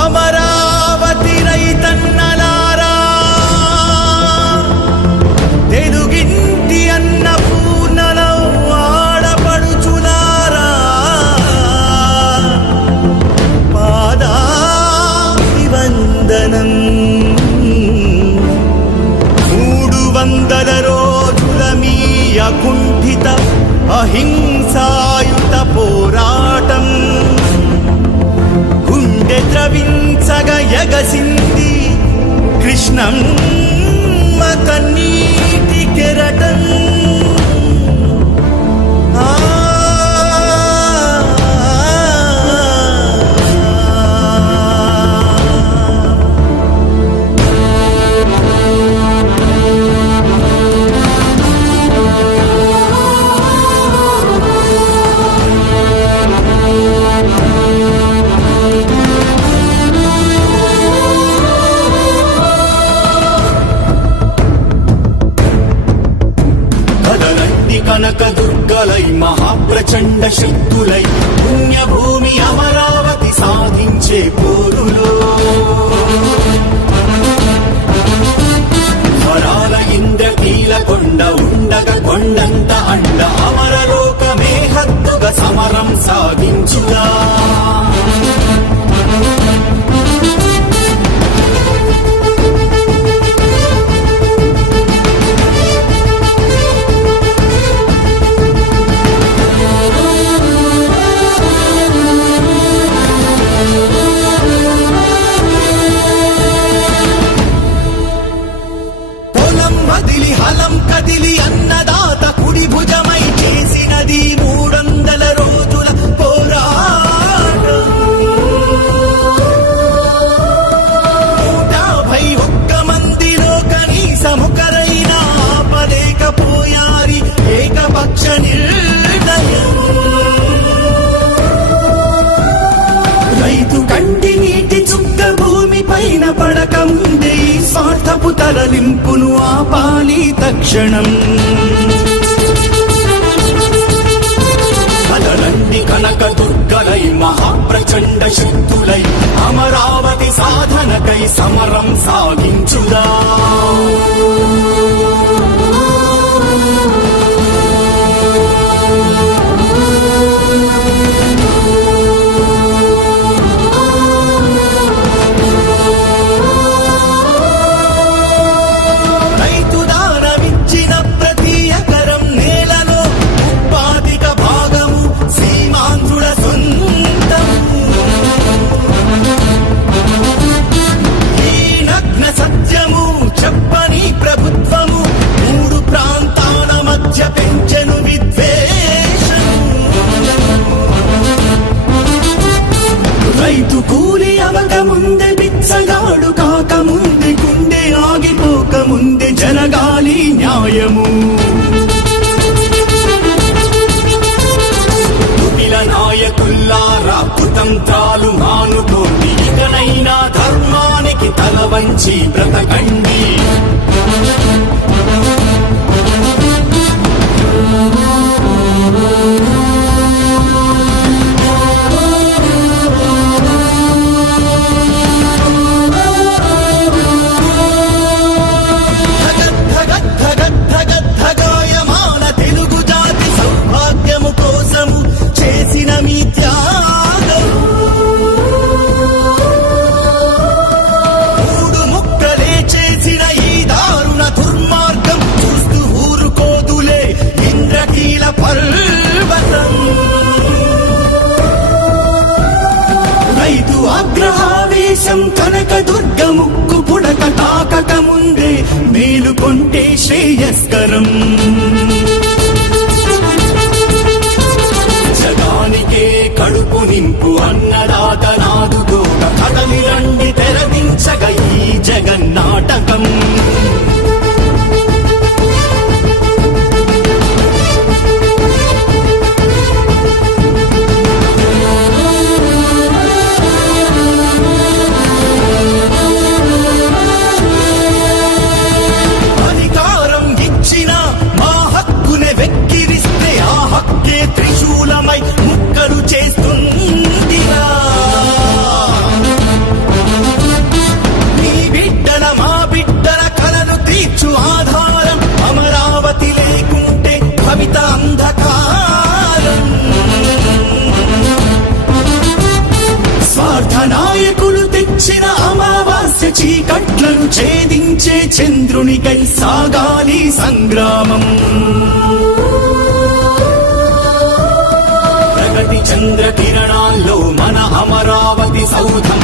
అమరావతి రైతన్నలారా, తెలుగింటి అన్నపూర్ణలో ఆడపడుచులారా, పాదాభివందనం. 300 రోజుల మీ అకుంఠిత అహింసాయుత పోరాటం గుండె ద్రవించగ ఎగసింది కృష్ణమ్మ కన్నీటి కెరటం. కనకదుర్గలై మహాప్రచండ శక్తులై పుణ్యభూమి అమరావతి సాధించే పోరులో వరాల ఇంద్రకీల కొండ ఉండగ కొండంత అండ అమరలోకమే హద్దుగా సమరం సాగించుదా. హలం కదిలి అన్నదాత కుడి భుజమై చేసినది 300 రోజుల పోరాటం. 151 మందిలో కనీసముకరైనా ఆపలేకపోయారి ఏకపక్ష నిర్ణయం. రైతు కంటి నీటి చుక్క భూమి పైన పడక ముందే స్వార్థపు తరలింపును ఆపాలి తక్షణం. కదలండి కనకదుర్గలై మహాప్రచండ శక్తులై అమరావతి సాధనకై సమరం సాగించుదా. రైతు కూలి అవక ముందే బిచ్చగాడు కాక ముందే గుండె ఆగిపోక ముందే జరగాలి న్యాయము. తుమిల నాయకుల్లారా కుతంత్రాలు మానుకోండి, ఇకనైనా ధర్మానికి తల వంచి బ్రతకండి. రైతు ఆగ్రహావేశం కనకదుర్గ ముక్కు పుడక తాకక ముందే మేలుకొంటే శ్రేయస్కరం. జగానికే కడుపు నింపు అన్నదాత నాదుకోక కదలి రండి తెరదించగ ఈ జగన్నాటకం. అధికారం ఇచ్చిన మా హక్కు నాయకులు తెచ్చిన అమావాస్య చీకట్లను ఛేదించే చంద్రునికై సాగాలి సంగ్రామం. ప్రగతి చంద్ర కిరణాల్లో మన అమరావతి సౌధం